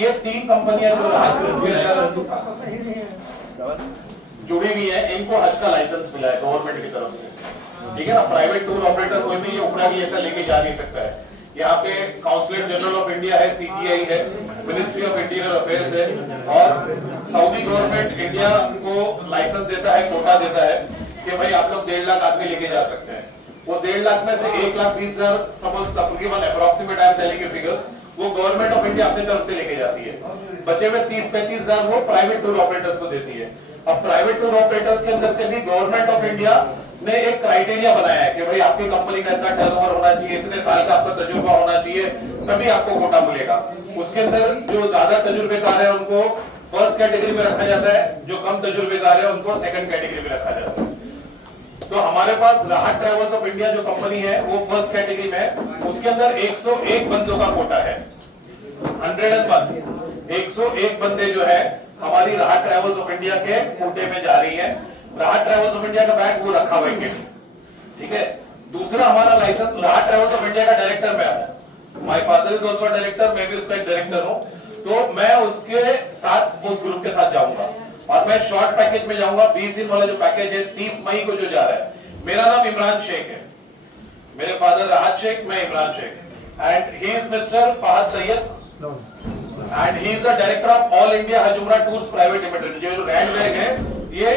ये 3 कंपनियां जो जुड़ी हुई है, इनको हज का लाइसेंस मिला है गवर्नमेंट की तरफ से, ठीक है ना। प्राइवेट टूर ऑपरेटर कोई भी ये उपरा भी ऐसा लेके जा नहीं सकता है। यहाँ पे काउंसिलेट जनरल ऑफ इंडिया है, सीजीआई है, मिनिस्ट्री ऑफ इंटीरियर अफेयर्स है, और सऊदी गवर्नमेंट इंडिया को लाइसेंस देता है, कोटा देता है कि भाई आप लोग 1.5 लाख आदमी लेके जा सकते हैं। वो 1.5 लाख में से 1,20,000 सपोज तकरीबन approximate I am telling you figure, वो गवर्नमेंट ऑफ इंडिया अपनी तरफ से लेके जाती है। बचे हुए 30-35,000 वो प्राइवेट टूर ऑपरेटर्स को देती है। अब प्राइवेट टूर ऑपरेटर्स के अंदर से भी गवर्नमेंट ऑफ इंडिया ने एक क्राइटेरिया बनाया है कि भाई आपकी कंपनी का इतना टर्नओवर होना चाहिए, इतने साल का आपका तजुर्बा होना चाहिए, तभी आपको कोटा मिलेगा। उसके अंदर जो ज्यादा तजुर्बेकार है उनको फर्स्ट कैटेगरी में रखा जाता है, जो कम तजुर्बेकार है उनको सेकंड कैटेगरी में रखा जाता है। तो हमारे पास राहत ट्रेवल्स ऑफ इंडिया जो कंपनी है वो फर्स्ट कैटेगरी में है। उसके अंदर 101 बंदों का कोटा है, 101 बंदे जो है हमारी राहत ट्रेवल्स ऑफ इंडिया के कोटे में जा रही है। राहत ट्रेवल्स ऑफ इंडिया का बैग वो रखा हुआ है, ठीक है। दूसरा हमारा लाइसेंस राहत ट्रेवल्स ऑफ इंडिया का डायरेक्टर मैं हूं, my father is also director, मैं भी उसका एक डायरेक्टर हूं। तो मैं उसके साथ उस ग्रुप के साथ जाऊंगा और मैं शॉर्ट पैकेज में जाऊंगा। 20 दिन वाला जो पैकेज है 30 मई को जो जा रहा है। मेरा नाम इमरान शेख है, मेरे फादर राहत शेख, मैं Imran Sheikh, and he is mister Fahad Syed and he is the director of all India Hajj Umrah tours private limited. जो रैंड बैग है ये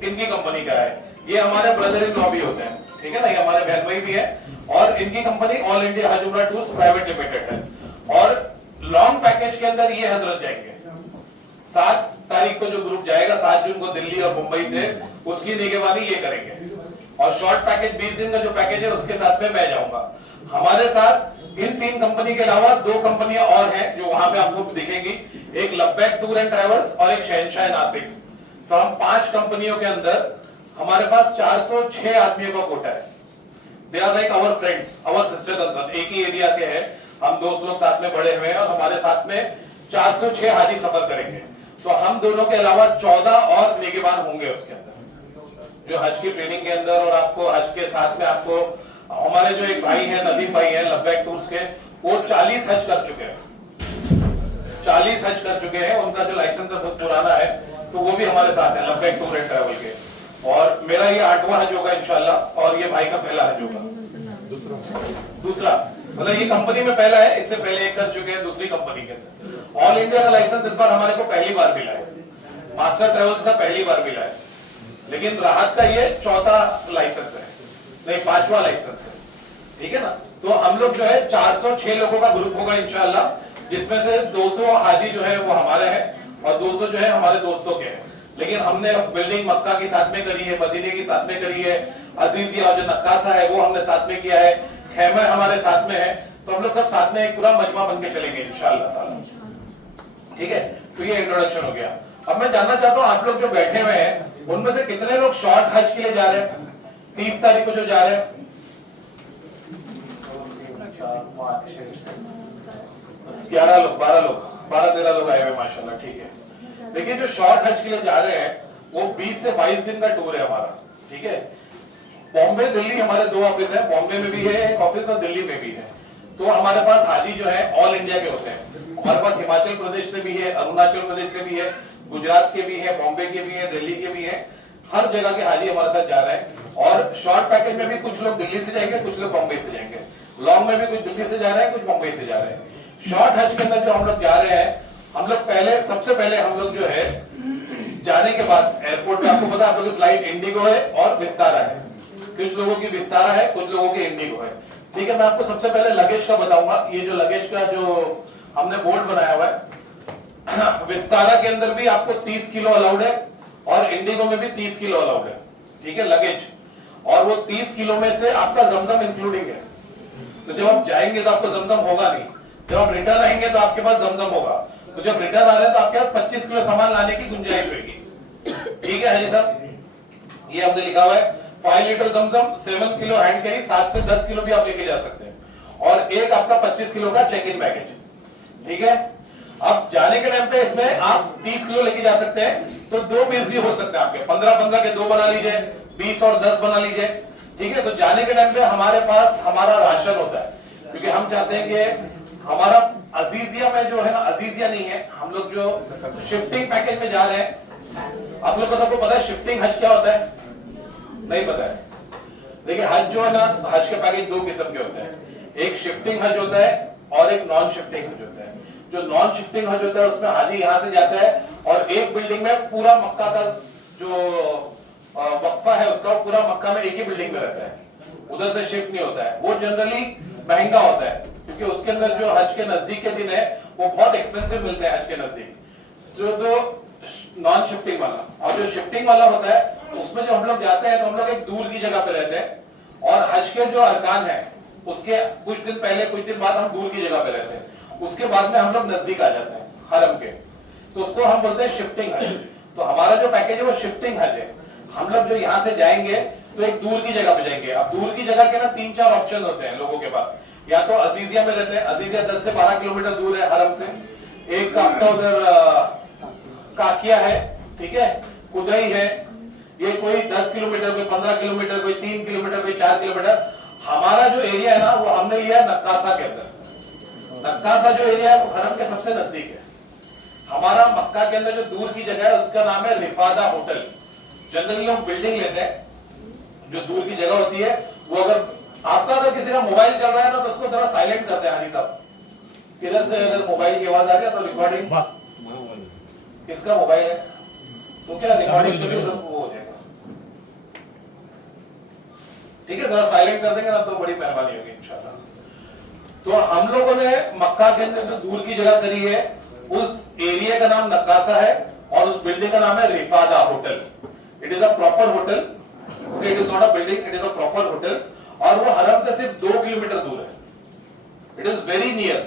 इनकी कंपनी का है, ये हमारे ब्रदर इन लॉ भी होते हैं, ठीक है ना, ये हमारे बहन भाई भी है। और इनकी company all India Hajj Umrah tours private limited है। और लॉन्ग पैकेज के अंदर ये हजरत जाएंगे। 7 तारीख को जो ग्रुप जाएगा 7 जून को दिल्ली और मुंबई से, उसकी निगरानी ये करेंगे। और शॉर्ट पैकेज 20 दिन का जो पैकेज है उसके साथ में मैं जाऊंगा। हमारे साथ इन 3 कंपनी के अलावा 2 कंपनियां और हैं जो वहां पे आपको दिखेंगी, एक लब्बैक टूर एंड ट्रैवल्स और एक शहनशाह नासिक। तो हम 5 कंपनियों के अंदर हमारे पास 406 आदमियों का कोटा है। They are like our friends, our sister concern, एक ही एरिया के हैं, हम दोस्त लोग साथ में बड़े हुए हैं और हमारे साथ में 406 हाजी सफर करेंगे। तो हम दोनों के अलावा 14 और निगरान होंगे उसके अंदर जो हज की ट्रेनिंग के अंदर। और आपको हज के साथ में आपको हमारे जो एक भाई हैं, नदीम भाई हैं लब्बैक टूर्स के, वो 40 हज कर चुके हैं, 40 हज कर चुके हैं, उनका जो लाइसेंस है बहुत पुराना है, तो वो भी हमारे साथ है लब्बैक टूर एंड ट्रैवल के। और मेरा ये 8वां हज होगा इंशाल्लाह, और ये भाई का पहला हज होगा। दूसरा मतलब ये कंपनी में पहला है, इससे पहले एक कर चुके हैं दूसरी कंपनी के अंदर। ऑल इंडिया का लाइसेंस इस बार हमारे को पहली बार मिला है, मास्टर ट्रेवल्स का पहली बार मिला है, लेकिन राहत का ये 4था लाइसेंस है, नहीं 5वां लाइसेंस है, ठीक है ना। तो हम लोग जो है 406 लोगों का ग्रुप होगा इंशाल्लाह, जिसमें से 200 हाजी जो है वो हमारे हैं और 200 जो है हमारे दोस्तों के हैं। लेकिन हमने बिल्डिंग मक्का की साथ में करी है, मदीने की साथ में करी है, अजीजिया जो नक्कासा है वो हमने साथ में किया है, खैमा हमारे साथ में है। तो हम लोग सब साथ में एक पूरा मजमा बन के चलेंगे इंशाल्लाह ताला, ठीक है। तो ये इंट्रोडक्शन हो गया। अब मैं जानना चाहता हूँ आप लोग जो बैठे हुए हैं उनमें से कितने लोग शॉर्ट हज के लिए जा रहे हैं? 30 तारीख को जो जा रहे हैं 11 लोग, 12 लोग, 12-13 लोग आए हुए माशाल्लाह, ठीक है। देखिए जो शॉर्ट हज के लिए जा रहे हैं वो 20 से 22 दिन का टूर है हमारा, ठीक है। बॉम्बे दिल्ली हमारे 2 ऑफिस है, बॉम्बे में भी है एक ऑफिस और दिल्ली में भी है। तो हमारे पास हाजी जो है ऑल इंडिया के होते हैं, हमारे पास हिमाचल प्रदेश से भी है, अरुणाचल प्रदेश से भी है, गुजरात के भी है, बॉम्बे के भी है, दिल्ली के भी है, हर जगह के हाजी हमारे साथ जा रहे हैं। और शॉर्ट पैकेज में भी कुछ लोग दिल्ली से जाएंगे, कुछ लोग बॉम्बे से जाएंगे, लॉन्ग में भी कुछ दिल्ली से जा रहे हैं, कुछ बॉम्बे से जा रहे हैं। शॉर्ट हज के अंदर जो हम लोग जा रहे हैं, हम लोग पहले सबसे पहले हम लोग जो है जाने के बाद एयरपोर्ट पे, आपको पता है आप लोगों की फ्लाइट इंडिगो है और विस्तारा है, कुछ लोगों की विस्तारा है, कुछ लोगों की इंडिगो है, ठीक है। मैं आपको सबसे पहले लगेज का बताऊंगा। ये जो लगेज का जो हमने बोर्ड बनाया हुआ है, विस्तारा के अंदर भी आपको 30 किलो अलाउड है और इंडिगो में भी 30 किलो अलाउड है, ठीक है, लगेज। और वो 30 किलो में से आपका जमजम इंक्लूडिंग है। तो जब आप जाएंगे तो आपको जमजम होगा नहीं, जब आप रिटर्न आएंगे तो आपके पास जमजम होगा। तो जब रिटर्न आ रहे हैं तो आपके पास 25 किलो सामान लाने की गुंजाइश होगी, ठीक है हाजी साहब। ये हमने लिखा हुआ है 5 लीटर जमजम, 7 किलो हैंड कैरी, 7 से 10 किलो भी आप लेके जा सकते हैं, और एक आपका 25 किलो का चेक इन बैगेज, ठीक है। अब जाने के टाइम पे इसमें आप 30 किलो लेके जा सकते हैं, तो 2 पीस भी हो सकते हैं आपके, 15-15 के 2 बना लीजिए, 20 और 10 बना लीजिए, ठीक है। तो जाने के टाइम पे हमारे पास हमारा राशन होता है, क्योंकि हम चाहते हैं कि हमारा अजीजिया में जो है ना, अजीजिया नहीं है, हम लोग जो शिफ्टिंग पैकेज में जा रहे हैं, आप लोग को सबको पता है शिफ्टिंग हज क्या होता है? नहीं पता है? देखिए हज जो है ना, हज के पैकेज दो किस्म के होते हैं, एक शिफ्टिंग हज होता है और एक नॉन शिफ्टिंग हज होता है। जो नॉन शिफ्टिंग हज होता है उसमें हाजी यहाँ से जाता है और एक बिल्डिंग में पूरा मक्का का जो वक्फा है उसका पूरा मक्का में एक ही बिल्डिंग में रहता है, उधर से शिफ्ट नहीं होता है। वो जनरली महंगा होता है क्योंकि उसके अंदर जो हज के नजदीक के दिन है वो बहुत एक्सपेंसिव मिलते हैं हज के नजदीक, जो नॉन शिफ्टिंग वाला। और जो शिफ्टिंग वाला होता है उसमें जो हम लोग जाते हैं तो हम लोग एक दूर की जगह पे रहते हैं और हज के जो अरकान है उसके कुछ दिन पहले कुछ दिन बाद हम दूर की जगह पे रहते हैं, उसके बाद में हम लोग नजदीक आ जाते हैं हरम के, तो उसको हम बोलते हैं शिफ्टिंग हज। तो हमारा जो पैकेज है वो शिफ्टिंग हज है। हम लोग जो यहाँ से जाएंगे तो एक दूर की जगह पे जाएंगे। अब दूर की जगह के ना 3-4 ऑप्शन होते हैं लोगों के पास, या तो अजीजिया में रहते हैं, अजीजिया 10 से 12 किलोमीटर दूर है हरम से, एक आपका उधर काकिया है, ठीक है, कुदई है, ये कोई 10 किलोमीटर, कोई 15 किलोमीटर, कोई 3 किलोमीटर, कोई 4 किलोमीटर। हमारा जो एरिया है ना वो हमने लिया है नक्कासा के अंदर। नक्कासा जो एरिया है वो हरम के सबसे नजदीक है। हमारा मक्का के अंदर जो दूर की जगह है उसका नाम है रिफादा होटल। जनरली लोग बिल्डिंग लेते हैं, जो दूर की जगह होती है वो, अगर आपका अगर किसी का मोबाइल चल रहा है ना तो उसको जरा साइलेंट करते हैं हाजी साहब। किधर से अगर मोबाइल की आवाज आ रही है तो रिकॉर्डिंग, किसका मोबाइल है तो क्या रिकॉर्डिंग वो हो जाएगा, ठीक है, जरा साइलेंट कर देंगे ना तो बड़ी मेहरबानी होगी इंशाल्लाह। तो हम लोगों ने मक्का के अंदर जो दूर की जगह करी है उस एरिया का नाम नक्कासा है और उस बिल्डिंग का नाम है रिफादा hotel. It is a proper hotel, it is not a building, it is a proper hotel और वो हरम से सिर्फ 2 किलोमीटर दूर है। It is very near.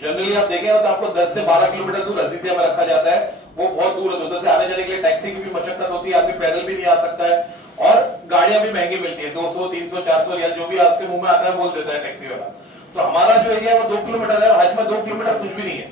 Generally आप देखें तो आपको 10 से 12 किलोमीटर दूर अजीजिया में रखा जाता है, वो बहुत दूर है। उधर से आने जाने के लिए टैक्सी की भी मशक्कत होती है, आदमी पैदल भी नहीं आ सकता है और गाड़ियां भी महंगी मिलती है, 200, 300, 400 रियाल जो भी आपके मुंह में आता है बोल देता है टैक्सी वाला। तो हमारा जो एरिया है वो 2 किलोमीटर है और हज में 2 किलोमीटर कुछ भी नहीं है।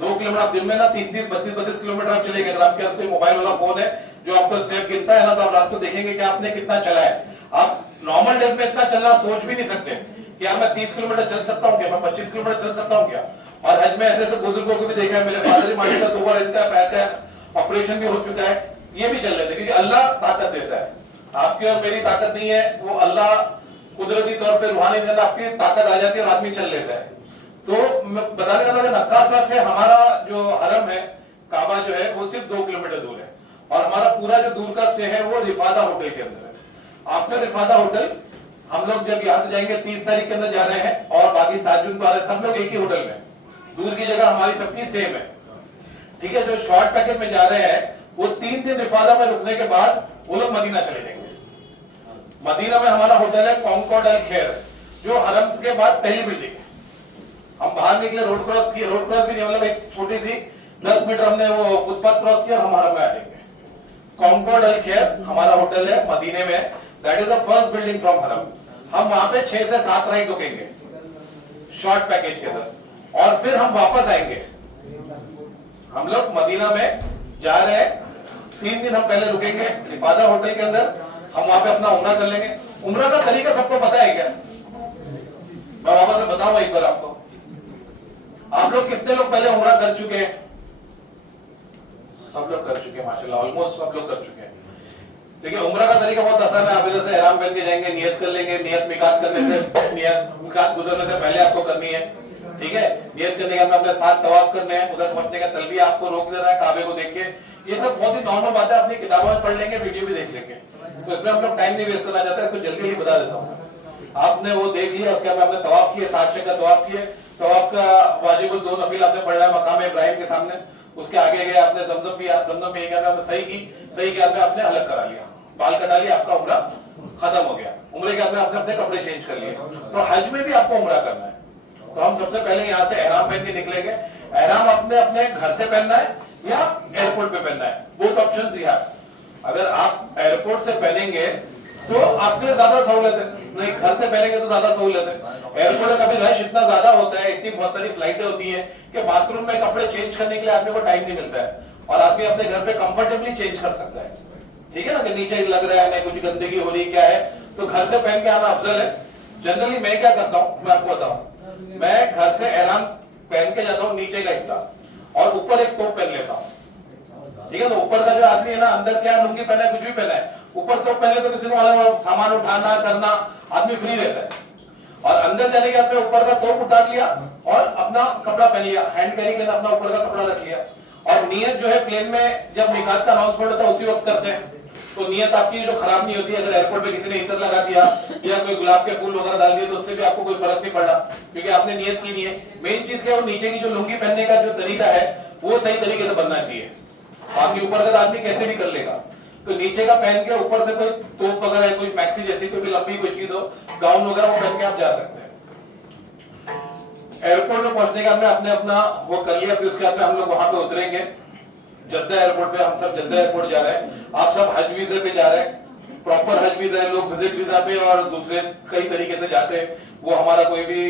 2 किलोमीटर आप दिन में ना 30, 32 किलोमीटर आप चलेंगे। अगर आपके पास कोई मोबाइल वाला फोन है जो आपको स्टेप गिनता है ना तो आप रात को देखेंगे कि आपने कितना चला है। आप नॉर्मल डेज में इतना चलना सोच भी नहीं सकते कि यार मैं 30 किलोमीटर चल सकता हूँ क्या, मैं 25 किलोमीटर चल सकता हूँ क्या। और हज में ऐसे ऐसे बुजुर्गों को भी देखा है, मेरे फादर माशाल्लाह 2 बार इसका पैर का ऑपरेशन भी हो चुका है, ये भी चल रहे थे क्योंकि अल्लाह ताकत देता है। आपकी और मेरी ताकत नहीं है, वो अल्लाह कुदरती तौर पर रूहानी अंदर आपकी ताकत आ जाती है और आदमी चल लेता है। तो मैं बताने का था नक्कासा से हमारा जो हरम है काबा जो है वो सिर्फ 2 किलोमीटर दूर है और हमारा पूरा जो दूर का स्टे है वो रिफादा होटल के अंदर है। आफ्टर रिफादा होटल हम लोग जब यहाँ से जाएंगे 30 तारीख के अंदर जा रहे हैं और बाकी 7 जून को आ रहे हैं, सब लोग एक ही होटल में। दूर की जगह हमारी सबकी सेम है, ठीक है। जो शॉर्ट पैकेज में जा रहे हैं वो 3 दिन रिफादा में रुकने के बाद वो लोग मदीना चले जाएंगे। मदीना में हमारा होटल है कॉन्कॉर्ड अल खैर, जो हरम के बाद पहली बिल्डिंग है। हम बाहर निकले, रोड क्रॉस किए, रोड क्रॉस भी नहीं, मतलब एक छोटी सी 10 मीटर हमने वो फुटपाथ क्रॉस किया और हम हरम में आ जाएंगे। कॉन्कॉर्ड अल खैर हमारा होटल है मदीने में, that is the first building from हरम। हम वहां पे 6 से 7 रात रुकेंगे शॉर्ट पैकेज के अंदर और फिर हम वापस आएंगे। हम लोग मदीना में जा रहे हैं, 3 दिन हम पहले रुकेंगे रिफादा होटल के अंदर, हम वहां पे अपना उम्रा कर लेंगे। उम्रा का तरीका सबको पता है क्या? मैं वापस से बताऊंगा एक बार आपको। आप लोग कितने लोग पहले उम्रा कर चुके हैं? सब लोग कर चुके हैं माशाल्लाह, ऑलमोस्ट सब लोग कर चुके हैं। देखिए उम्रा का तरीका बहुत आसान है। आप इधर से ihram पहन के जाएंगे, नियत कर लेंगे। नियत मिकात करने से, नियत मिकात गुजरने से पहले आपको करनी है, ठीक है। नियत करने के बाद अपने साथ तवाफ करने हैं, उधर पहुंचने का तलबिया आपको रोक देना है काबे को देख के। ये सब बहुत ही नॉर्मल बात है, अपनी किताबों में पढ़ लेंगे, वीडियो भी देख लेंगे, तो इसमें हम लोग टाइम नहीं वेस्ट करना चाहते, इसको जल्दी जल्दी बता देता हूँ। आपने वो देख लिया, उसके बाद आपने तवाफ किए, 7 शे का तवाफ किए। तवाफ का वाजिबुल 2 नफिल आपने पढ़ना है मकाम इब्राहिम के सामने। उसके आगे गए, आपने जमजम पिया, जमजम में आपने सही की, सही के आपने अपने अलग करा लिया, बाल कटा लिया, आपका उम्रा खत्म हो गया। उम्रे के आपने अपने कपड़े चेंज कर लिए। तो हज में भी आपको उम्रा करना है, तो हम सबसे पहले यहाँ से एहराम पहन के निकलेंगे। एहराम अपने अपने घर से पहनना है या एयरपोर्ट पे पहनना है, बोथ ऑप्शंस ही है। अगर आप एयरपोर्ट से पहनेंगे तो आपके लिए ज्यादा सहूलत है, नहीं घर से पहनेंगे तो ज्यादा सहूलत है। एयरपोर्ट में कभी रश इतना ज्यादा होता है, इतनी बहुत सारी फ्लाइटें होती हैं कि बाथरूम में कपड़े चेंज करने के लिए आदमी को टाइम नहीं मिलता है और आदमी अपने घर पे कंफर्टेबली चेंज कर सकता है, ठीक है ना, कि नीचे लग रहा है, नहीं कुछ गंदगी हो रही क्या है, तो घर से पहन के आना अफजल है। जनरली मैं क्या करता हूँ मैं आपको बताऊं, मैं घर से एहराम पहन के जाता हूँ नीचे का हिस्सा और ऊपर एक टोप पहन लेता हूँ। ठीक है, तो ऊपर का जो आदमी है ना, अंदर क्या लुंगी पहना है, कुछ भी पहना है, ऊपर टोप पहले तो किसी को मालूम सामान उठाना करना आदमी फ्री रहता है। और अंदर जाने के बाद में ऊपर का तोप उतार लिया और अपना कपड़ा पहन लिया, हैंड कैरी के अंदर अपना ऊपर का कपड़ा रख लिया। और नियत जो है प्लेन में जब निकात का अनाउंसमेंट होता है उसी वक्त करते हैं, तो नियत आपकी जो खराब नहीं होती है। अगर एयरपोर्ट पे किसी ने इत्र लगा दिया या कोई गुलाब के फूल वगैरह डाल दिए तो उससे भी आपको कोई फर्क नहीं पड़ा, क्योंकि आपने नियत की नहीं है। मेन चीज क्या है, वो नीचे की जो लुंगी पहनने का जो तरीका है वो सही तरीके से बनना चाहिए। बाकी ऊपर का आदमी कैसे भी कर लेगा, तो नीचे का पहन के ऊपर से कोई टोप वगैरह कोई मैक्सी जैसी कोई भी लंबी कोई चीज हो, गाउन वगैरह वो पहन के आप जा सकते हैं। एयरपोर्ट में पहुंचने का हमने अपने अपना वो कर लिया, फिर उसके बाद हम लोग वहां पे उतरेंगे जद्दा एयरपोर्ट पे। हम सब जद्दा एयरपोर्ट जा रहे हैं, आप सब हज वीजे पे जा रहे हैं, प्रॉपर हज वीजा है, लोग विजिट वीजा पे और दूसरे कई तरीके से जाते हैं, वो हमारा कोई भी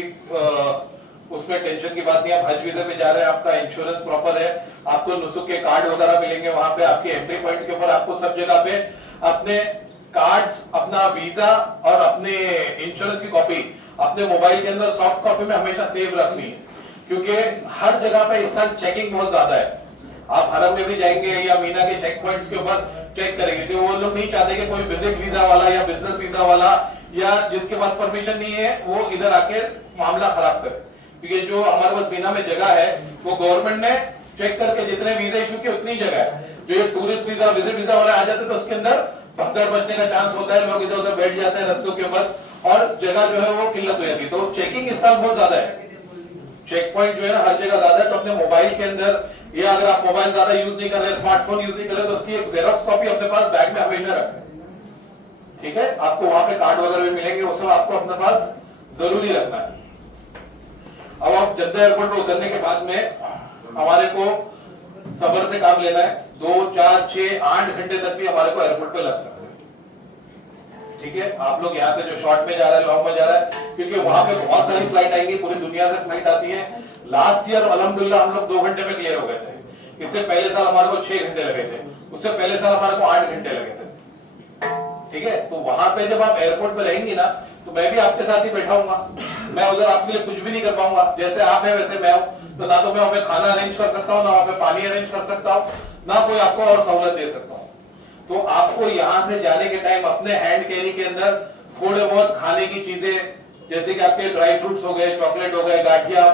उसमें टेंशन की बात नहीं। आप हज वीजा पे जा रहे हैं, आपका इंश्योरेंस प्रॉपर है, आपको नुसुक के कार्ड वगैरह मिलेंगे वहां पे, आपके एंट्री पॉइंट के ऊपर आपको सब जगह पे अपने कार्ड्स, अपना वीजा और अपने इंश्योरेंस की कॉपी अपने मोबाइल के अंदर सॉफ्ट कॉपी में हमेशा सेव रखनी है, क्योंकि हर जगह पे इस साल चेकिंग बहुत ज्यादा है। आप हरम में भी जाएंगे या मीना के चेक पॉइंट्स के ऊपर चेक करेंगे, तो वो लोग नहीं चाहते कि कोई विजिट वीजा वाला या बिजनेस वीजा वाला या जिसके पास परमिशन नहीं है वो इधर आके मामला खराब करे। क्योंकि जो हमारे पास मीना में जगह है वो गवर्नमेंट ने चेक करके जितने वीजा इशू किए उतनी जगह है। जो ये टूरिस्ट वीजा विजिट वीजा वाले आ जाते तो उसके अंदर भगदड़ बचने का चांस होता है, लोग इधर उधर बैठ जाते हैं रस्तों के ऊपर और जगह जो है वो किल्लत हो जाती है। तो चेकिंग इस साल बहुत ज्यादा है, चेक पॉइंट जो है ना हर जगह ज्यादा है। तो अपने मोबाइल के अंदर या अगर आप मोबाइल ज्यादा यूज नहीं कर रहे, स्मार्टफोन यूज नहीं कर रहे, तो उसकी एक जेरॉक्स कॉपी अपने पास बैग में हमेशा रखें। ठीक है, आपको वहां पे कार्ड वगैरह भी मिलेंगे, वो सब आपको अपने पास जरूरी रखना है। अब आप जद्दा एयरपोर्ट पर उतरने के बाद में हमारे को सब्र से काम लेना है। 2, 4, 6, 8 घंटे तक भी हमारे को एयरपोर्ट पे लग सकते हैं। ठीक है, आप लोग यहाँ से जो शॉर्ट में जा रहा है, लॉन्ग में जा रहा है, क्योंकि वहां पे बहुत सारी फ्लाइट आएंगी, पूरी दुनिया से फ्लाइट आती है। लास्ट ईयर अल्हम्दुलिल्लाह हम लोग 2 घंटे में क्लियर हो गए थे। इससे पहले साल हमारे को 6 घंटे लगे थे, उससे पहले साल हमारे को 8 घंटे लगे थे। ठीक है, तो वहां पे जब आप एयरपोर्ट पे रहेंगी ना, तो मैं भी आपके साथ ही बैठा हूंगा, मैं उधर आपके लिए कुछ भी नहीं कर पाऊंगा। जैसे आप है वैसे मैं हूं, तो ना तो मैं वहां पे खाना अरेंज कर सकता हूँ, ना वहां पे पानी अरेंज कर सकता हूँ, ना कोई आपको और सहूलत दे सकता हूँ। तो आपको यहाँ से जाने के टाइम अपने हैंड कैरी के अंदर थोड़े बहुत खाने की चीजें, जैसे कि आपके ड्राई फ्रूट्स हो गए, चॉकलेट हो गए, गाठिया,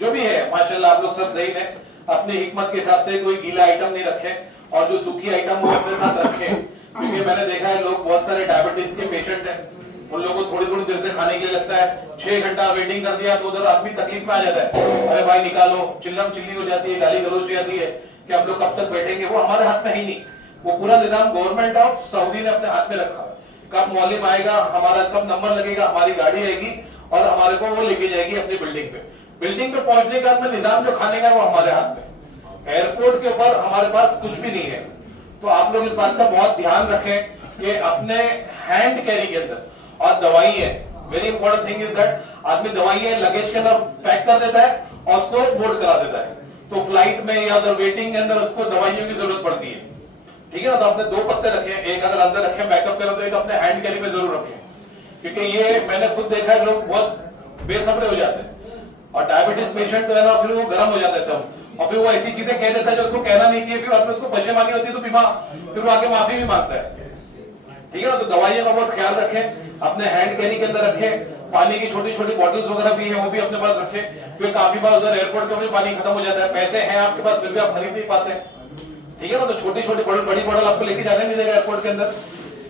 जो भी है माशाल्लाह आप लोग सब सही है, अपनी हिकमत के हिसाब से कोई गीला आइटम नहीं रखे और जो सूखी आइटम वो अपने साथ रखें। क्योंकि मैंने देखा है लोग बहुत सारे डायबिटीज के पेशेंट हैं, उन लोगों को थोड़ी थोड़ी देर से खाने के लिए लगता है। 6 घंटा वेटिंग कर दिया तो उधर आदमी तकलीफ में आ जाता है, अरे भाई निकालो, चिल्लम चिल्ली हो जाती है, गाली गलौज हो जाती है कि हम लोग कब तक बैठेंगे। वो हमारे हाथ में ही नहीं, वो पूरा निजाम गवर्नमेंट ऑफ सऊदी ने अपने हाथ में रखा है। कब मौलिम आएगा, हमारा कब नंबर लगेगा, हमारी गाड़ी आएगी और हमारे को वो लेके जाएगी अपनी बिल्डिंग पे। बिल्डिंग पे पहुंचने के बाद में निजाम जो खाने का है वो हमारे हाथ में। एयरपोर्ट के ऊपर हमारे पास कुछ भी नहीं है, तो आप लोग इस बात का बहुत ध्यान रखें कि अपने हैंड कैरी के अंदर, और दवाई है very important thing is that, आदमी दवाई है लगेज के अंदर पैक कर देता है और उसको बोर्ड करा देता है, तो फ्लाइट में या अदर वेटिंग के अंदर उसको दवाइयों की जरूरत पड़ती है। ठीक है ना, तो आपने 2 पत्ते रखे, एक अगर अंदर रखे बैकअप करो तो एक अपने हैंड कैरी में जरूर रखें, क्योंकि ये मैंने खुद देखा है लोग बहुत बेसब्रे हो जाते हैं और डायबिटीज पेशेंट जो है ना फिर वो गर्म हो जाता है तब, और फिर वो ऐसी चीजें कह देता है जो उसको कहना नहीं चाहिए, फिर आपने उसको पशेमानी होती है तो फिर वो आगे माफी भी मांगता है। ठीक है ना, तो दवाइयों का बहुत ख्याल रखें, अपने हैंड कैरी के अंदर रखें। पानी की छोटी छोटी बॉटल्स वगैरह भी है वो भी अपने पास रखें, क्योंकि काफी बार उधर एयरपोर्ट पे भी पानी खत्म हो जाता है, पैसे हैं आपके पास फिर भी आप खरीद नहीं पाते। ठीक है ना, तो छोटी छोटी बॉटल, बड़ी बॉटल आपको लेके जाने नहीं देगा एयरपोर्ट के अंदर।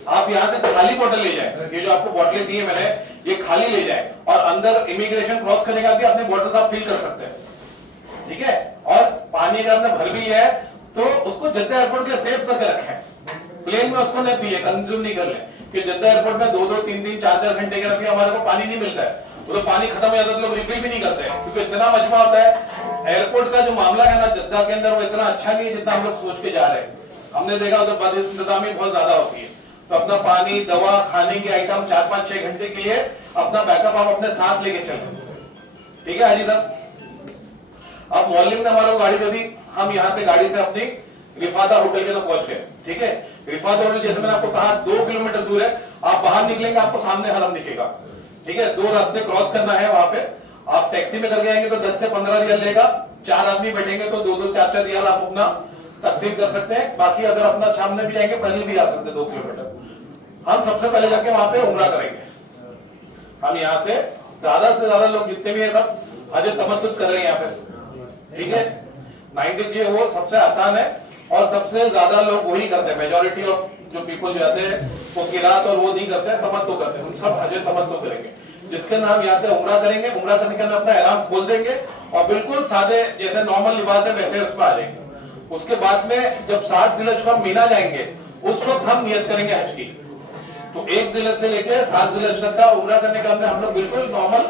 आप यहाँ से खाली बोतल ले जाए, ये जो आपको बोतलें दी है मैंने, ये खाली ले जाए और अंदर इमिग्रेशन क्रॉस करने का भी अपने बोतल आप फिल कर सकते हैं। ठीक है, और पानी अगर आपने भर भी लिया है तो उसको जद्दा एयरपोर्ट के सेव करके रखें, प्लेन में उसको नहीं पिए, कंज्यूम नहीं कर ले, कि जद्दा एयरपोर्ट में 2-2, 3-3, 4-4 घंटे के रखिए हमारे को पानी नहीं मिलता है, तो पानी खत्म हो जाता है तो लोग रिफिल भी नहीं करते हैं, क्योंकि इतना मजमा होता है। एयरपोर्ट का जो मामला है ना जद्दा के अंदर वो इतना अच्छा नहीं है जितना हम लोग सोच के जा रहे हैं। हमने देखा उधर बदइंतजामी बहुत ज्यादा होती है, तो अपना पानी, दवा, खाने के आइटम 4-5-6 घंटे के लिए अपना बैकअप आप अपने साथ लेके चलें। ठीक है हाजी साहब, अब मॉर्निंग में हमारा गाड़ी दे दी, हम यहाँ से गाड़ी से अपनी रिफादा होटल के तो पहुंच गए। ठीक है, रिफादा होटल जैसे मैंने आपको कहा 2 किलोमीटर दूर है, आप बाहर निकलेंगे आपको सामने हरम दिखेगा। ठीक है, 2 रास्ते क्रॉस करना है वहां पे, आप टैक्सी में करके आएंगे तो 10 से 15 रियाल लेगा, 4 आदमी बैठेंगे तो 2-2 4-4 रियाल आप अपना तकसीम कर सकते हैं। बाकी अगर अपना सामने भी जाएंगे पहले भी आ सकते हैं 2 किलोमीटर। हम सबसे पहले जाके वहां पे उम्रा करेंगे। हम यहाँ से ज्यादा लोग जितने भी है सब हज तमत्तुत कर रहे हैं यहाँ पे, ठीक है। 90 जो वो सबसे आसान है और सबसे ज्यादा लोग वही करते हैं। मेजोरिटी ऑफ जो पीपल जो आते हैं वो किरात और वो नहीं करते हैं, तमत्तु करते हैं। हम सब हज तमत्तु करेंगे, जिसके नाम यहाँ से उम्रा करेंगे। उम्रा करने के अंदर अपना एहराम खोल देंगे और बिल्कुल सादे जैसे नॉर्मल लिबास है वैसे उसमें आ जाएंगे। उसके बाद में जब 7 जिलहज को हम मीना जाएंगे उस वक्त हम नियत करेंगे हज की। तो 1 जिलहज से लेकर 7 जिलहज तक का उम्रा करने के अंदर हम लोग बिल्कुल नॉर्मल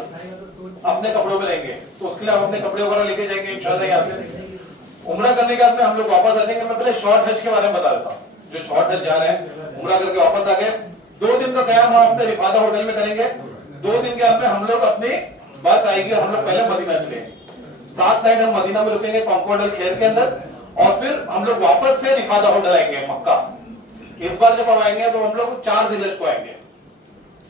अपने कपड़ों में रहेंगे। तो उसके लिए हम अपने कपड़े वगैरह लेके जाएंगे इंशाल्लाह। यहाँ से उम्रा करने के बाद में हम लोग वापस आ जाएंगे। मैं पहले शॉर्ट हज के बारे में बता देता हूँ। जो शॉर्ट हज जा रहे हैं उम्रा करके वापस आ गए, 2 दिन का कयाम हम अपने रिफादा होटल में करेंगे। 2 दिन के अंदर हम लोग अपनी बस आएगी, हम लोग पहले मदीना चलेंगे। 7 नाइट हम मदीना में रुकेंगे कॉन्कॉर्ड खैर के अंदर, और फिर हम लोग वापस से रिफादा होटल आएंगे मक्का। इस बार जब हम आएंगे तो हम लोग 4 जिलहज को आएंगे,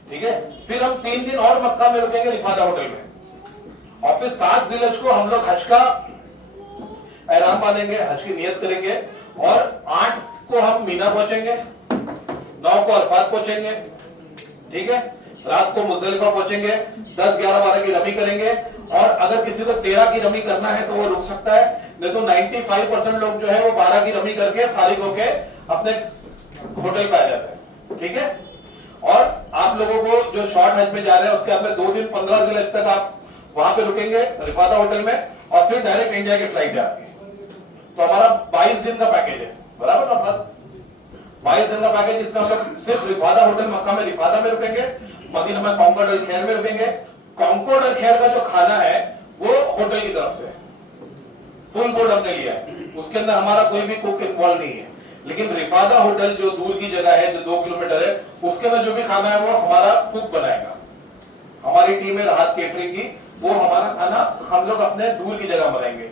ठीक है। फिर हम 3 दिन और मक्का में रुकेंगे रिफादा होटल में, और फिर 7 जिलहज को हम लोग हज का एहराम बांधेंगे, हज की नियत करेंगे, और 8 को हम मीना पहुंचेंगे, 9 को अरफात पहुंचेंगे, ठीक है। रात को मुजदलिफा पहुंचेंगे, 10, 11, 12 की रमी करेंगे। और अगर किसी को 13 की रमी करना है तो वो रुक सकता है, नहीं तो 95% लोग जो है वो 12 की रमी करके फारिग होके अपने होटल पे आ जाते हैं, ठीक है। और आप लोगों को जो शॉर्ट हज में जा रहे हैं उसके बाद में 2 दिन 15 जिलहज तक आप वहां पे रुकेंगे रिफादा होटल में, और फिर डायरेक्ट इंडिया की फ्लाइट जाएगी। तो हमारा 22 दिन का पैकेज है, बराबर ना। 22 दिन का पैकेज, जिसमें हम लोग सिर्फ रिफादा होटल मक्का में रिफादा में रुकेंगे, मदीना में कॉन्कॉर्ड अल खैर में रुकेंगे। कॉन्कॉर्ड अल खैर का जो खाना है वो होटल की तरफ से फुल बोर्ड हमने लिया है, उसके अंदर हमारा कोई भी कुक इन्वॉल्व नहीं है। लेकिन रिफादा होटल जो दूर की जगह है, जो 2 किलोमीटर है, उसके अंदर जो भी खाना है वो हमारा कुक बनाएगा। हमारी टीम है राहत केटरिंग की, वो हमारा खाना हम लोग अपने दूर की जगह बनाएंगे।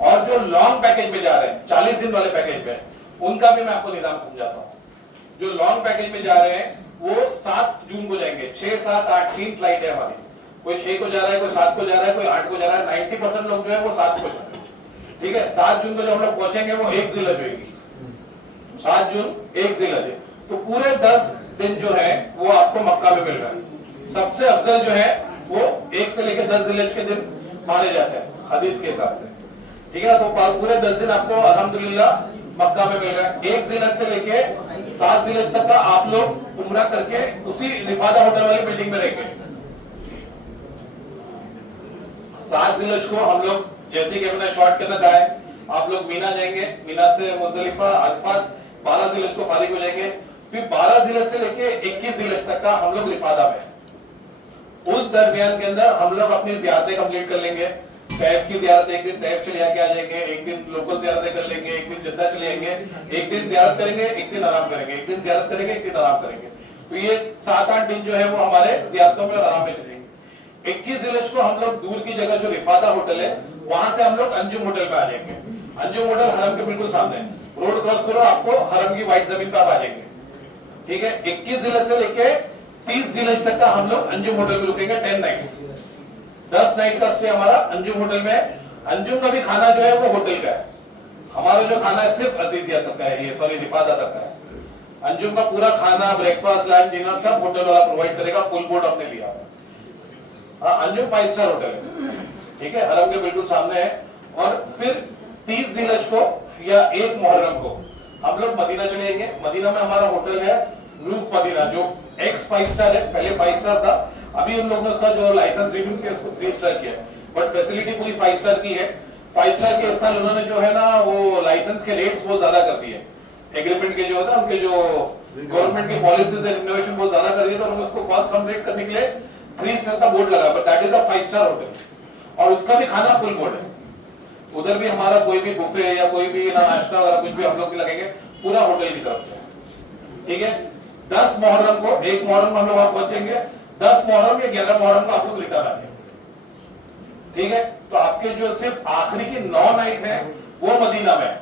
और जो लॉन्ग पैकेज में जा रहे हैं 40 दिन वाले पैकेज में, उनका भी मैं आपको निजाम समझाता हूँ। जो लॉन्ग पैकेज में जा रहे हैं वो 7 जून को जाएंगे। 6, 7, 8 3 फ्लाइट है हमारी। कोई 6 को जा रहा है, कोई 7 को जा रहा है, कोई 8 को जा रहा है। 90% लोग जो है वो 7 को जा रहे हैं, ठीक है। 7 जून को जब हम लोग पहुंचेंगे वो 1 जिलहज होगी। 7 जून 1 जिलहज है, तो पूरे 10 दिन जो है वो आपको मक्का में मिल रहा है। सबसे अफजल जो है वो 1 से लेकर 10 जिलहज के दिन माने जाते हैं हदीस के हिसाब से, ठीक है। तो पूरे 10 दिन आपको अल्हम्दुलिल्लाह मक्का में मिल रहा है। 1 जिलहज से लेके 7 जिलहज तक का आप लोग उम्रा करके उसी रिफादा होटल वाली बिल्डिंग में रहेंगे। 7 जिलहज को हम लोग जैसे कि अपना शॉर्ट के अंदर आए, आप लोग मीना जाएंगे, मीना से मुजदलिफा, अरफात, 12 जिलहज को फारिग हो जाएंगे। फिर 12 जिलहज से लेके 21 जिलहज तक का हम लोग रिफादा में, उस दरमियान के अंदर हम लोग अपनी ज़ियारतें कंप्लीट कर लेंगे। तैफ की ज़ियारत, एक दिन तैफ चले आके आ जाएंगे, एक दिन लोकल ज़ियारतें कर लेंगे, एक दिन जद्दा चले आएंगे, एक दिन ज़ियारत करेंगे, एक दिन आराम करेंगे, एक दिन ज़ियारत करेंगे, एक दिन आराम करेंगे। तो ये 7-8 दिन जो है वो हमारे ज़ियारतों में और आराम में चलेंगे। 21 जिलहज को हम लोग दूर की जगह जो रिफादा होटल है वहां से हम लोग अंजुम होटल पे आ जाएंगे। अंजुम होटल हरम के बिल्कुल सामने है, रोड क्रॉस करो आपको हरम की व्हाइट जमीन पे आप आ जाएंगे, ठीक है। 21 जिलहज से लेके 30 जिलहज तक का हम लोग अंजुम होटल में रुकेंगे। 10 नाइट 10 नाइट का स्टे हमारा अंजुम होटल में। अंजुम का भी खाना जो है वो होटल का है। हमारा जो खाना है सिर्फ अजीजिया तक का है, ये सॉरी रिफादा तक का है। अंजुम का पूरा खाना, ब्रेकफास्ट, लंच, डिनर सब होटल वाला प्रोवाइड करेगा, फुल बोर्ड हमने लिया है। हाँ, अंजुम 5 स्टार होटल है, ठीक है, हरम के बिल्कुल सामने है। और फिर 30 जिलहज को या 1 मुहर्रम को हम लोग मदीना चलेंगे। मदीना में हमारा होटल है रूफ मदीना, जो एक्स 5 स्टार है, पहले 5 स्टार था, अभी उन लोगों ने उसका जो लाइसेंस रिन्यू किया उसको 3 स्टार किया, बट फैसिलिटी पूरी 5 स्टार की है। 5 स्टार के इस साल उन्होंने जो है ना वो लाइसेंस के रेट्स बहुत ज्यादा कर दिए, एग्रीमेंट के जो होता है उनके जो गवर्नमेंट की पॉलिसीज है इनोवेशन बहुत ज्यादा कर दी, तो उन्होंने उसको कॉस्ट कम रेट करने के लिए 3 स्टार का बोर्ड लगा, but that is a 5 star hotel. और उसका भी खाना फुल बोर्ड है। उधर भी हमारा कोई भी बुफे या कोई भी नाश्ता वगैरह कुछ भी हम लोग लगेंगे पूरा होटल की तरफ से, ठीक है। 10 मुहर्रम को, 1 मुहर्रम हम लोग वहां पहुंचेंगे, 10 मुहर्रम या 11 मुहर्रम को आप लोग रिटर्न आएंगे, ठीक है। तो आपके जो सिर्फ आखिरी की 9 नाइट है वो मदीना में है,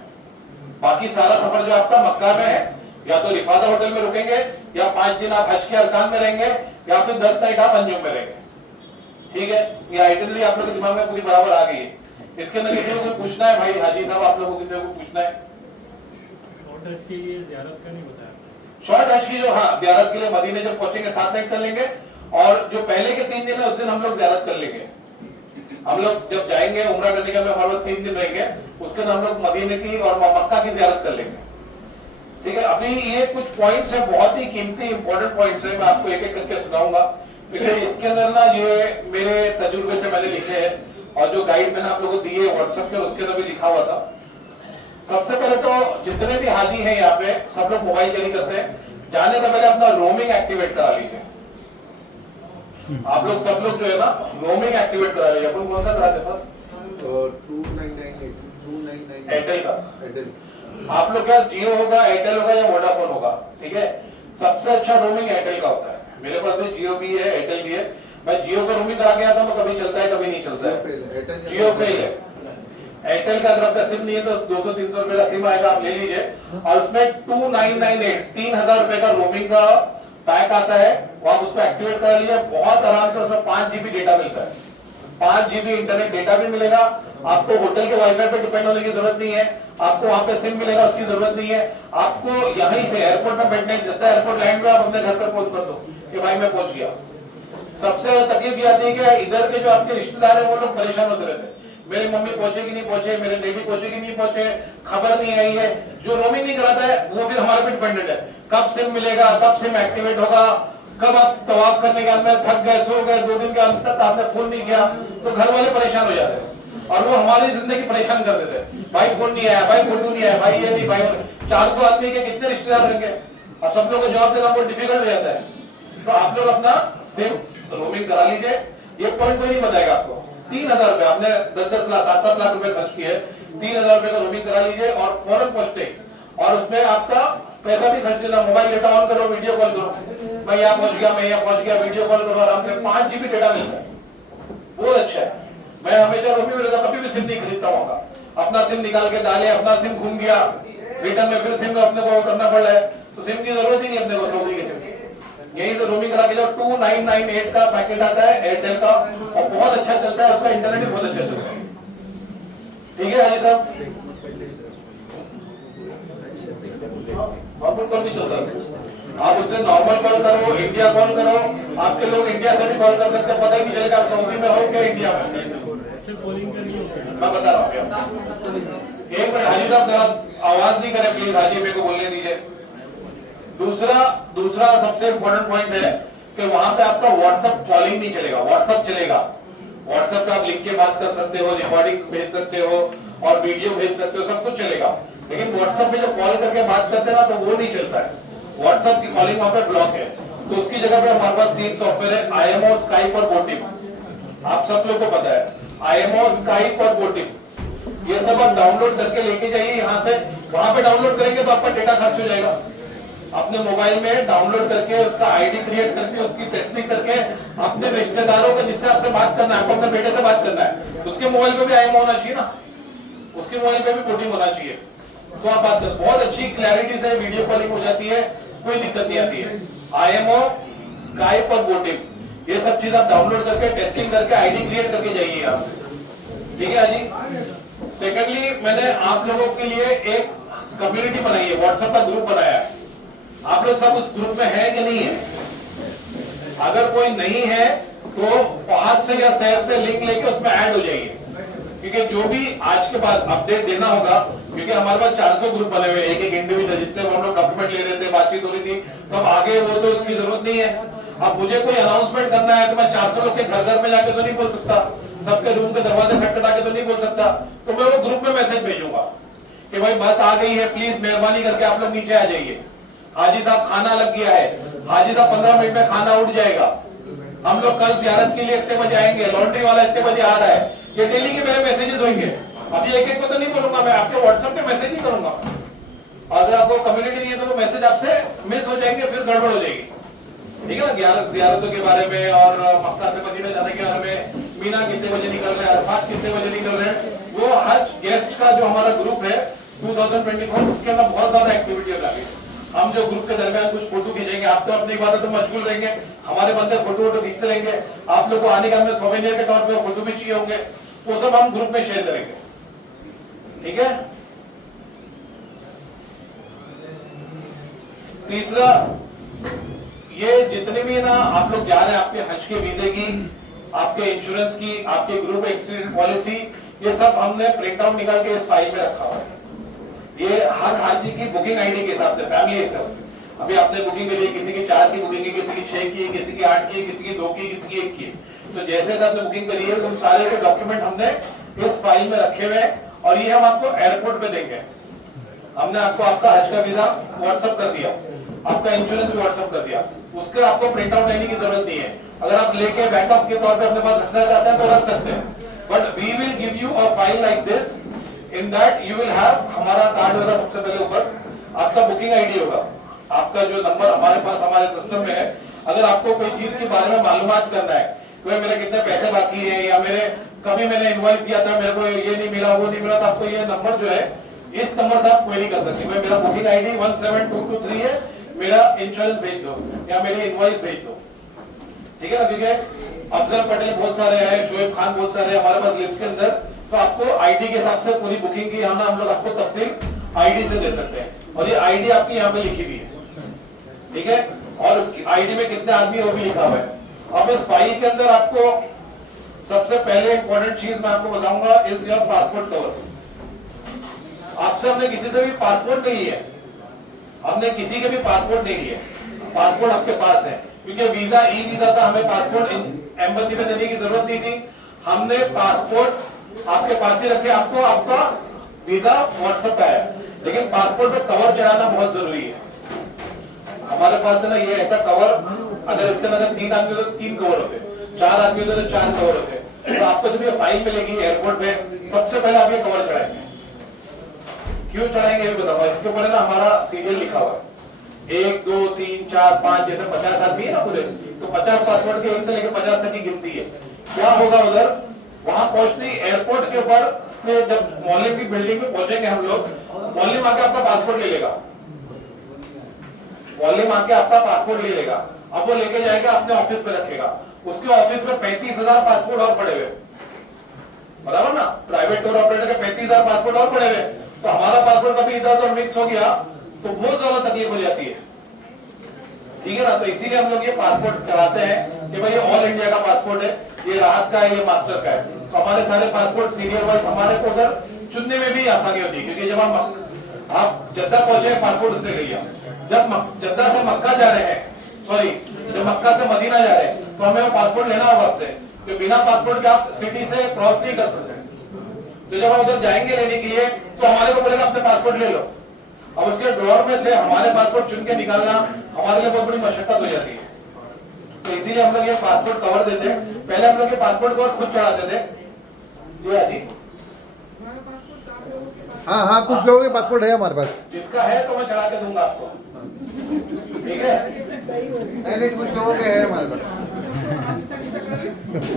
बाकी सारा सफर जो आपका मक्का में है, या तो रिफादा होटल में रुकेंगे, या 5 दिन आप हज के अरकान में रहेंगे, या फिर 10 नाइट आप अंजुम में रहेंगे। ठीक है, ये आइडियली आप लोग के दिमाग में पूरी बराबर आ गई है। इसके अंदर किसी को कुछ पूछना है भाई हाजी साहब, आप लोगों को किसी को पूछना है? शॉर्ट हज के लिए ज़ियारत का नहीं बताया। शॉर्ट हज की जो, हाँ ज़ियारत के लिए मदीने जब पहुंचेंगे 7 नाइट कर लेंगे, और जो पहले के 3 दिन है उस दिन हम लोग ज़ियारत कर लेंगे। हम लोग जब जाएंगे उम्रा करने का, हमारे पास 3 दिन रहेंगे, उसके दिन हम लोग मदीने की और मक्का की ज़ियारत कर लेंगे। ठीक है, अभी ये कुछ पॉइंट्स है, बहुत ही कीमती इंपॉर्टेंट पॉइंट्स है, मैं आपको एक एक करके सुनाऊंगा। क्योंकि इसके अंदर ना ये मेरे तजुर्बे से मैंने लिखे हैं, और जो गाइड मैंने आप लोगों को दी है व्हाट्सएप पे, उसके अंदर भी लिखा हुआ था। सबसे पहले तो जितने भी हाजी हैं यहाँ पे, सब लोग मोबाइल कैरी करते हैं, जाने से पहले अपना रोमिंग एक्टिवेट करा लीजिए। आप लोग सब लोग जो है ना रोमिंग एक्टिवेट करा लीजिए। अपन कौन सा कराते सर? 2998 एयरटेल का। एयरटेल। आप लोग क्या जियो होगा, एयरटेल होगा या वोडाफोन होगा, ठीक है। सबसे अच्छा रोमिंग एयरटेल का होता है। मेरे पास भी जियो भी है, एयरटेल भी है। मैं जियो का रोमिंग करा गया था तो कभी चलता है कभी नहीं चलता है, जियो फेल है। एयरटेल का अगर आपका सिम नहीं है तो 200-300 रुपए का सिम आएगा, आप ले लीजिए। और उसमें 2998 3000 रुपए का रोमिंग का पैक आता है, वो आप उसको एक्टिवेट कर लीजिए। बहुत आराम से उसमें 5 GB डेटा मिलता है, 5 GB इंटरनेट डेटा भी मिलेगा। आपको होटल के वाईफाई पे डिपेंड होने की जरूरत नहीं है, आपको वहां पे सिम मिलेगा उसकी जरूरत नहीं है। आपको यहीं से एयरपोर्ट में बैठने, जैसे एयरपोर्ट लैंड में आप अपने घर पे फोन कर दो कि भाई मैं पहुंच गया। सबसे ज्यादा तकलीफ ये आती है कि इधर के जो आपके रिश्तेदार हैं वो लोग परेशान होते रहते हैं, मेरी मम्मी पहुंचे कि नहीं पहुंचे, मेरे डैडी पहुंचे कि नहीं पहुंचे, खबर नहीं आई है। जो रोमिंग नहीं कराता है वो फिर हमारे पे डिपेंडेंट है, कब सिम मिलेगा, कब सिम एक्टिवेट होगा, कब आप तवाफ करने के अंदर थक गए, सो गए, 2 दिन के अंत तक आपने फोन नहीं किया, तो घर वाले परेशान हो जाते हैं और वो हमारी जिंदगी परेशान कर देते हैं। भाई फोन नहीं आया, भाई फोटो नहीं आया, भाई ये नहीं, भाई 400 आदमी के कितने रिश्तेदार रहेंगे और सब लोगों को जवाब देना बहुत डिफिकल्ट हो जाता है। तो आप लोग अपना सिम रोमिंग करा लीजिए। ये पॉइंट कोई नहीं बताएगा आपको। 3000 रुपए आपने 10-10 लाख 7-7 लाख रुपए खर्च किए, 3000 रुपए का रोमिंग करा लीजिए और फौरन पहुंचते, और उसमें आपका पैसा भी खर्च देना, मोबाइल डेटा ऑन करो, वीडियो कॉल करो, मैं यहाँ पहुंच गया, मैं यहाँ पहुंच गया, वीडियो कॉल करो आराम से। 5 GB डेटा मिलता है, बहुत अच्छा है। मैं हमेशा रोमिंग में रहता, कभी भी सिम नहीं खरीदता हूँ। अपना सिम निकाल के डाले, अपना सिम घूम गया, रिटर्न में फिर सिम अपने को करना पड़ रहा है, तो सिम की जरूरत ही नहीं अपने को, सऊदी की सिम। यही तो रोमिंग करा के जो 2998 का पैकेट आता है एयरटेल का, और बहुत अच्छा चलता है, उसका इंटरनेट भी बहुत अच्छा चलता है। ठीक है हाजी साहब, नॉर्मल कॉल भी चलता है, आप उससे नॉर्मल कॉल करो, इंडिया कॉल करो, आपके लोग इंडिया से भी कॉल कर सकते हैं, पता ही नहीं चलेगा आप सऊदी में हो क्या इंडिया में। मैं बता रहा हूँ, एक मिनट हाजी साहब जरा आवाज नहीं करें प्लीज, हाजी मेरे को बोलने दीजिए। दूसरा सबसे इम्पोर्टेंट पॉइंट है कि वहां पे आपका व्हाट्सएप कॉलिंग नहीं चलेगा, व्हाट्सएप चलेगा। व्हाट्सएप पे आप लिख के बात कर सकते हो, रिकॉर्डिंग भेज सकते हो और वीडियो भेज सकते हो, सब कुछ चलेगा। लेकिन व्हाट्सएप पे जो कॉल करके बात करते हैं ना, तो वो नहीं चलता है, व्हाट्सएप की कॉलिंग वहां पे ब्लॉक है। तो उसकी जगह पे हमारे पास 3 सॉफ्टवेयर है, IMO, स्काइप और बोटिप। आप सब लोग को पता है IMO, स्काइप और बोटिप, ये सब आप डाउनलोड करके लेके जाइए यहाँ से। वहां पे डाउनलोड करेंगे तो आपका डेटा खर्च हो जाएगा। अपने मोबाइल में डाउनलोड करके उसका आईडी क्रिएट करके उसकी टेस्टिंग करके अपने रिश्तेदारों को जिससे आपसे बात करना है, आपको अपने बेटे से बात करना है, उसके मोबाइल पे भी IMO होना चाहिए ना, उसके मोबाइल पे भी बोटिंग होना चाहिए। तो आप बात कर, बहुत अच्छी क्लैरिटी से वीडियो कॉलिंग हो जाती है, कोई दिक्कत नहीं आती है। IMO, स्काइप और बोटिंग, ये सब चीज आप डाउनलोड करके टेस्टिंग करके आईडी क्रिएट करके जाइए यहाँ से। ठीक है जी। सेकेंडली, मैंने आप लोगों के लिए एक कम्युनिटी बनाई है, व्हाट्सएप का ग्रुप बनाया है। आप लोग सब उस ग्रुप में है कि नहीं है? अगर कोई नहीं है तो फहद से या सैफ से लिंक लेके उसमें ऐड हो जाइए, क्योंकि जो भी आज के बाद अपडेट देना होगा, क्योंकि हमारे पास 400 ग्रुप बने हुए, एक इंडिविजुअल जिससे हम लोग डॉक्यूमेंट ले रहे थे, बातचीत हो रही थी, तो अब आगे वो तो उसकी जरूरत नहीं है। अब मुझे कोई अनाउंसमेंट करना है तो मैं 400 लोग के घर घर में जाके तो नहीं बोल सकता, सबके रूम के दरवाजे खटखटा के तो नहीं बोल सकता, तो मैं वो ग्रुप में मैसेज भेजूंगा कि भाई बस आ गई है, प्लीज मेहरबानी करके आप लोग नीचे आ जाइए, हाजी साहब खाना लग गया है, हाजी साहब 15 मिनट में खाना उठ जाएगा, हम लोग कल ज़ियारत के लिए इतने बजे आएंगे, लॉन्ड्री वाला इतने बजे आ रहा है। ये डेली के मेरे मैसेजेस होंगे। अभी एक एक को तो नहीं बोलूंगा, मैं आपके व्हाट्सएप पे मैसेज ही करूंगा। अगर आपको कम्युनिटी नहीं है तो वो मैसेज आपसे मिस हो जाएंगे, फिर गड़बड़ हो जाएगी। ठीक है ना, ज़ियारतों के बारे में और मक्का से मदीना जाने के बारे में, मीना कितने बजे निकल रहे हैं, अरफात कितने बजे निकल रहे हैं, वो हज गेस्ट का जो हमारा ग्रुप है 2024, उसके अंदर बहुत ज्यादा एक्टिविटी लगी। हम जो ग्रुप के दरमियान कुछ फोटो खींचेंगे, आप तो अपनी बातों तो मशगूल रहेंगे, हमारे बंदे फोटो खींचते रहेंगे, आप लोग को आने का हमें सोवेनियर के तौर पे फोटो भी चाहिए होंगे, वो सब हम ग्रुप में शेयर करेंगे, ठीक है। तीसरा, ये जितने भी ना आप लोग जा रहे हैं, आपके हज के वीजे की, आपके इंश्योरेंस की, आपके ग्रुप एक्सीडेंट पॉलिसी, ये सब हमने प्रिंट आउट निकाल के इस फाइल में रखा हुआ है। ये हर हाजी की बुकिंग आईडी के हिसाब से, फैमिली हिसाब से। अभी आपने बुकिंग के लिए किसी की 4 की बुकिंग है, किसी की 6 की, किसी की 8 की, किसी की 2 की, किसी की 1 की, तो जैसे आपने बुकिंग करी है, तुम सारे के डॉक्यूमेंट हमने इस फाइल में रखे हुए हैं, और ये हम आपको एयरपोर्ट पे देंगे। हमने आपको आपका हज का वीजा व्हाट्सएप कर दिया, आपका इंश्योरेंस भी व्हाट्सएप कर दिया, उसके आपको प्रिंट आउट लेने की जरूरत नहीं है। अगर आप लेके बैकअप के तौर पे अपने पास रखना चाहते हैं तो रख सकते हैं, but we will give you a file like this, in that you will have, हमारा कार्ड होगा सबसे पहले ऊपर, आपका बुकिंग आईडी होगा, आपका जो नंबर हमारे पास हमारे सिस्टम में है। अगर आपको कोई चीज के बारे में मालूमात करना है कि मेरे कितने पैसे बाकी है, या मेरे कभी मैंने इनवॉइस दिया था, मेरे को ये नहीं मिला, वो नहीं मिला, तो आपको ये नंबर जो है, इस नंबर से आप क्वेरी कर सकते हैं, मेरा बुकिंग आईडी 17223 है, मेरा इंश्योरेंस भेज दो या मेरी इनवॉइस भेज दो, ठीक है ना। क्योंकि अफजल पटेल बहुत सारे हैं, शोएब खान बहुत सारे हैं हमारे पास लिस्ट के अंदर, तो आपको आईडी के हिसाब से पूरी बुकिंग की हम लोग आपको तफसील आईडी से दे सकते हैं, और ये आईडी आपकी यहाँ पे लिखी हुई है, ठीक है, और उसकी आईडी में कितने आदमी वो भी लिखा हुआ है। अब इस फाइल के अंदर आपको सबसे पहले इंपॉर्टेंट चीज मैं आपको बताऊंगा, इज योर पासपोर्ट कवर। आपसे हमने किसी से भी पासपोर्ट नहीं है, हमने किसी के भी पासपोर्ट नहीं लिए, पासपोर्ट आपके पास है, क्योंकि वीजा ई वीजा था, हमें पासपोर्ट एम्बेसी में देने की जरूरत नहीं थी, हमने पासपोर्ट आपके पास ही रखे, आपको आपका वीजा व्हाट्सएप आया, लेकिन पासपोर्ट पे कवर चढ़ाना बहुत जरूरी है। हमारे पास है ना ये ऐसा कवर, अगर इसके अंदर 3 आदमी हो तो 3 कवर होते, 4 आदमी हो तो 4 कवर होते, तो आपको जब ये फाइल मिलेगी एयरपोर्ट पे, सबसे पहले आप ये कवर चढ़ाएंगे। क्यों चढ़ाएंगे ये बताऊंगा, इसके ऊपर है ना हमारा सीरियल लिखा हुआ है, 1 2 3 4 5, जैसे 50 आदमी है ना पूरे, तो 50 पासपोर्ट के 1 से लेकर 50 तक की गिनती है। क्या होगा उधर, वहां पहुंचते ही एयरपोर्ट के ऊपर से जब मौलिम की बिल्डिंग में पहुंचेंगे हम लोग, मौलिम आके आपका पासपोर्ट ले लेगा, मौलिम आके आपका पासपोर्ट ले लेगा, अब वो लेके जाएगा अपने ऑफिस पे रखेगा, उसके ऑफिस में 35,000 पासपोर्ट और पड़े हुए, बराबर ना, प्राइवेट टूर ऑपरेटर के 35,000 पासपोर्ट और पड़े हुए, तो हमारा पासपोर्ट कभी इधर उधर मिक्स हो गया तो बहुत ज्यादा तकलीफ हो जाती है, ठीक है ना। तो इसीलिए हम लोग ये पासपोर्ट कराते हैं कि भाई ये ऑल इंडिया का पासपोर्ट है, ये राहत का है, ये मास्टर का है, तो हमारे सारे पासपोर्ट सीरियल वाइज हमारे को उधर चुनने में भी आसानी होती है, क्योंकि जब हम आप जद्दा पहुंचे पासपोर्ट उसने ले लिया, जब जद्दा से मक्का जा रहे हैं, सॉरी जब मक्का से मदीना जा रहे हैं, तो हमें पासपोर्ट लेना होगा उससे, तो बिना पासपोर्ट के आप सिटी से क्रॉस नहीं कर सकते। तो जब हम उधर जाएंगे लेने के लिए, तो हमारे को बोलेगा अपने पासपोर्ट ले लो, अब उसके ड्रॉअर में से हमारे पासपोर्ट चुन के निकालना हमारे लिए बहुत बड़ी मशक्कत हो जाती है, तो इसीलिए हम लोग ये पासपोर्ट कवर देते हैं। पहले हम लोग ये पासपोर्ट कवर खुद चढ़ाते थे, ये आदि हाँ हाँ, कुछ लोगों के पासपोर्ट है हमारे पास, जिसका है तो मैं चढ़ा के दूंगा आपको, ठीक है, नहीं कुछ लोगों के है हमारे पास।